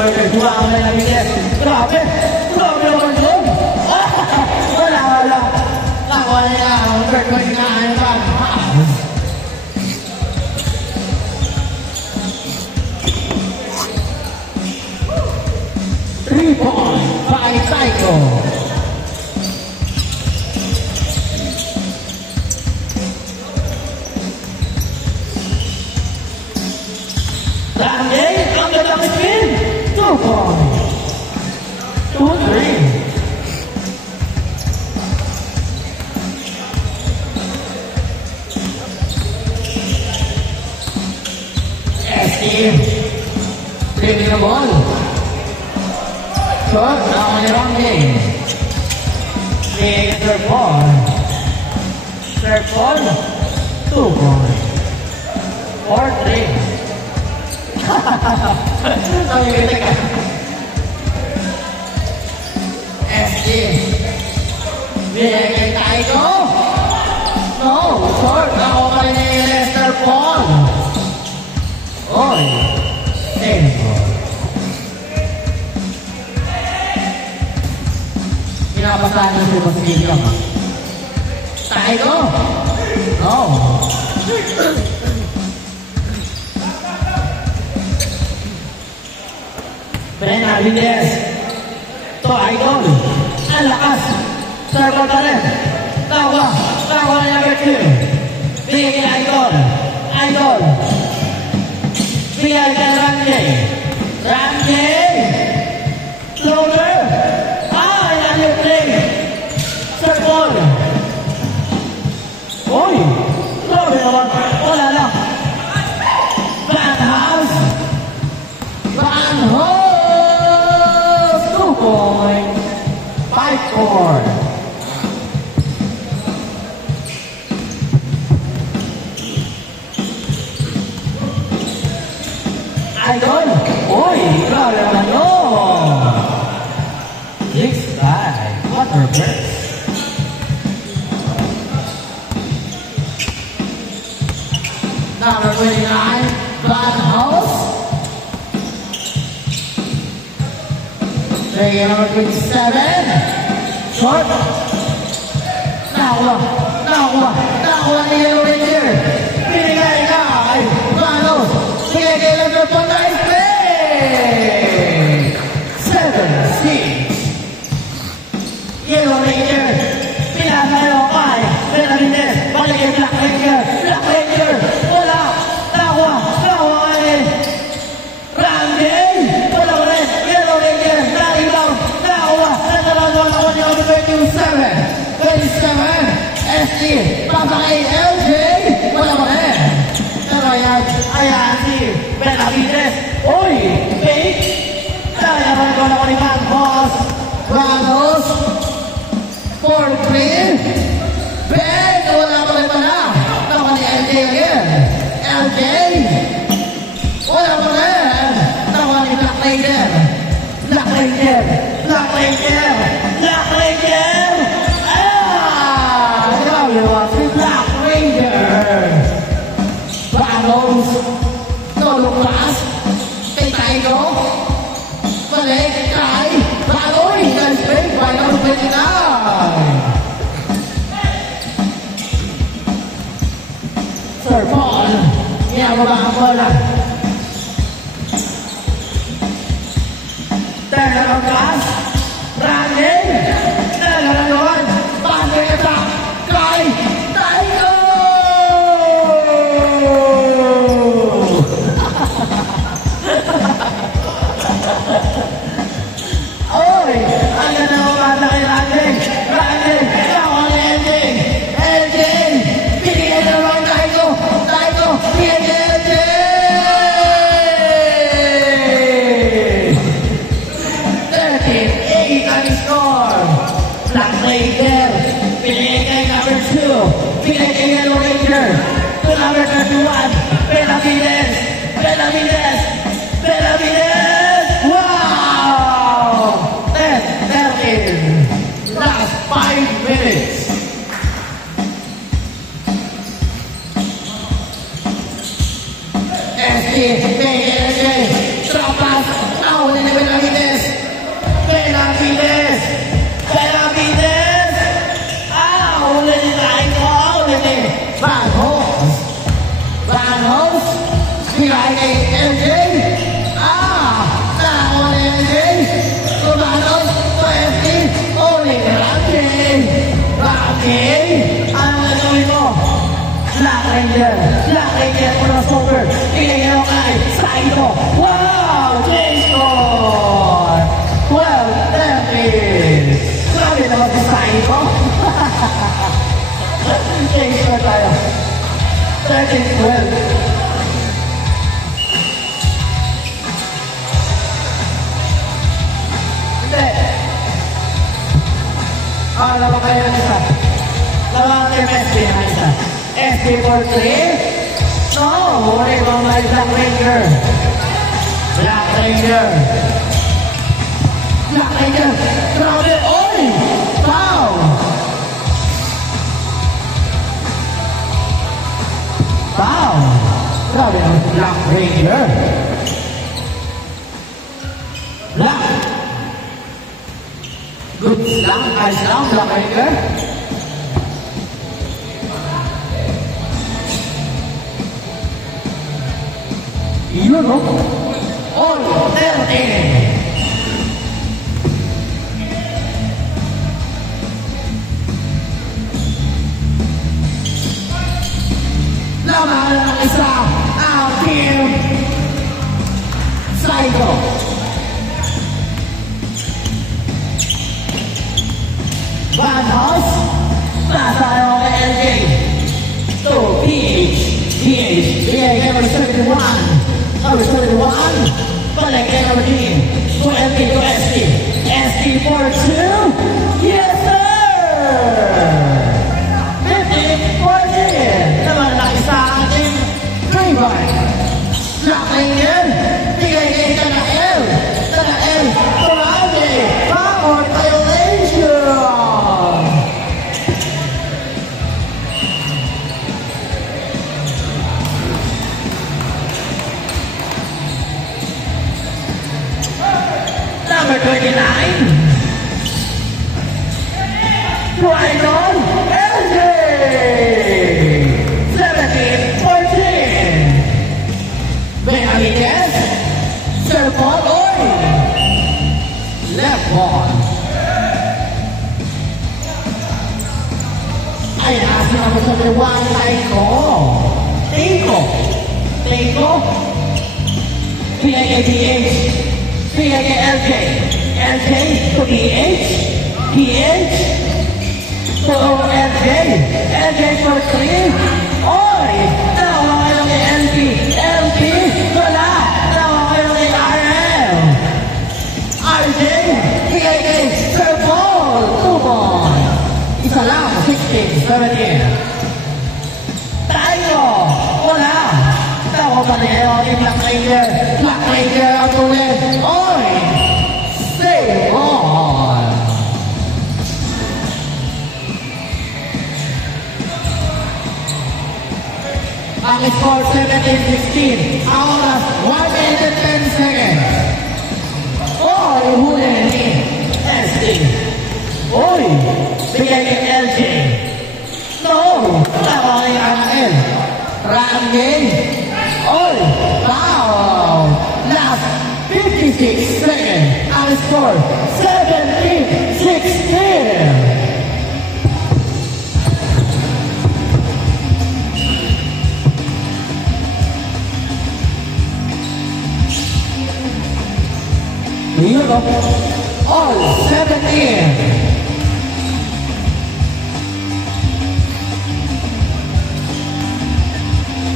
number 32 ang Benavides. Grabe naman yun. Wala. Nakuha niya ang number 29 Van House. Three-point by Psycho. Daniel, ang gandang spin. 2 points. 2-3. Bringing the ball. Short now on the wrong game. Bring third ball. 2 points. 4-3. FD. Bigay tayo. No, short now on the Lester Paul. Oy. Tempo. Pinapasahan ng Super Stadium. Tayo. No. Benavides. To Idol. Ang lakas. Circle pa rin. Tawa na number 2. Bigay kay Idol. Bigay kay Ramjay. Floater. Number 3. Circle. Uy. Grabe naman. Wala lang. Van House. 2 points. 5-4. Idol. Uy, grabe naman yun. 6-5. What reverse? Number 29, Van House. Bigay number 27. Short. Nakuha ni Yellow Ranger. Binigay kay Van House. Bigay kay number 49. 7-6. Yellow Ranger. Pinakayo kay Benavides. Balik kay Black Ranger. Wala. Nakuha kay Ramjay. Wala ko rin. Yellow Ranger. Naibaw. Nakuha. Nagkalago ang 27. SD. Papa kay LJ. Wala ko rin. Narayan. Ayan si Benavides. Uy. Fake. Narayan ko na ko ni Van House. 4-3. Ben. Wala ko rin pala. Nakuha ni LJ again. LJ. Wala ko rin. Nakuha ni Black Ranger. Grabe naman si Black Ranger. Banos. Nolukas. Kay Tayo. Balik kay Baloy. Nice break by number 29. Sir Paul. Yan mo ba ang bola? Turn on glass. Running. Nalalawan. Bagay attack. Kay Tayo. Oy! Ang ganda mo bata kay Running. Nakuha ni LJ. Pinigay na naman Tayo. Pinigay kay LJ. 13-8 ang score. Black Ranger. Pinigay kay number 2. Pinigay kay Yellow Ranger. To number 31. Benavides. Wow! 10-13. Last 5 minutes. SD. Drop pass. Now in the kay LJ. Nakakuha ni LJ. Tumanos sa FD. Uling Rocky. Rocky. Ano gagawin mo? Black Ranger. Black Ranger for the solver. Bigay nyo kay Saito. Wow! J-score! 12-10. Grabe naman si Saito. J-score tayo. 13-12. Hindi. Laban kayo ng isa. Laban kayo ng SB ng isa. SB for 3. No, wala ibang may Black Ranger. Black Ranger. Black Ranger. Grabe. Oy! Foul! Foul! Grabe ang Black Ranger. Black. Good lang. Ayos lang, Black Ranger. Yun, no? All 13. Laman ng isa ang team Saito. Van House, nasa kay LJ. So, PH, number 71. Number 71, balik kay number 3. To LJ, to ST. ST for 2. Yes, sir! 15-14. Naman ang isa ang team Trayvon. Black Ranger, bigay kay Tanael. Tanael, Turage, power violation. Number 29, Brydon LJ. 17-14. Benavidez, Serpol, oy! Left ball. Ay, nasa number 71, Taiko. PAKPH. PAKLJ. LJ to PH. PH to LJ. LJ for 3. Oy! Nawa kayo kay LP. LP, wala. Nawa kayo kay RL. RJ, PAK, Serpol, 2 ball. Isa lang, 16-17. Tayo, wala. Tawa pa niyo ni Black Ranger. Black Ranger ang tulit. Oy! Stay on! Ang score 17-16. Ang oras 1 minute and 10 seconds. Oy, huli ni SD. Oy, bigay ni LJ. No, tawa kay Anael. Rangin. Oy, wow. Last 56 seconds. Ang score 17-16. Here go. All 17.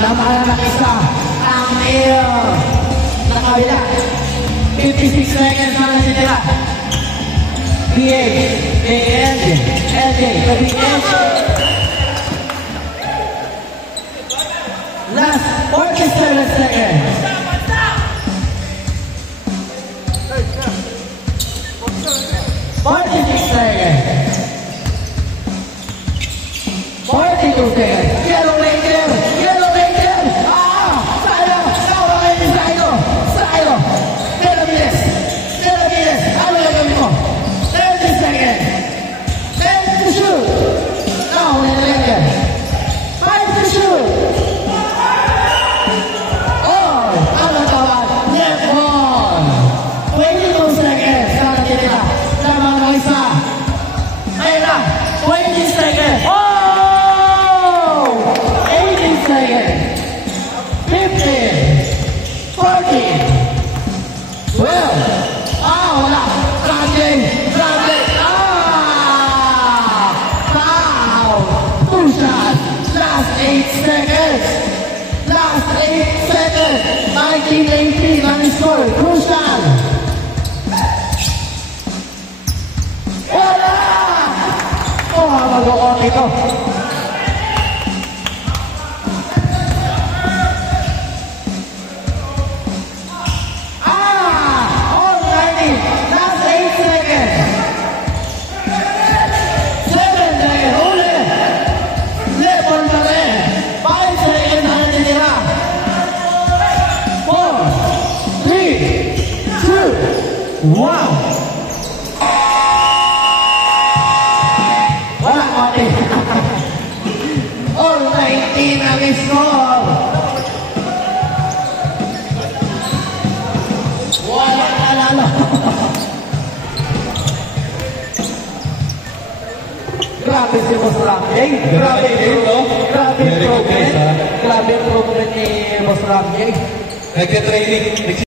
Naman ng isa ang air na kabila. 56 seconds na nasitira. PH, LJ, PH. Last 47 seconds. 46 seconds. 42 seconds. Yellow Ranger. Yellow Ranger. Sayo. Sayo kayo ni Sayo. Sayo. Benavidez. Benavidez. Ano gagawin mo? 30 seconds. 10 to shoot. No, Yellow Ranger. 5 to shoot. 15, 14, 12. Wala. Grande. Foul. 2 shots. Last 8 seconds. 19-18 ang score. Crucial. Wala! Mag-o-on ito. All 90. Last 8 seconds. 7 seconds. Uli. Level na rin. 5 seconds na natitira. 4, 3, 2, 1. Wala ko ate. All 19 ang score. Wala kalala. Grabe si Boss Ramjay. Grabe improvement ni Boss Ramjay. Nagka-training.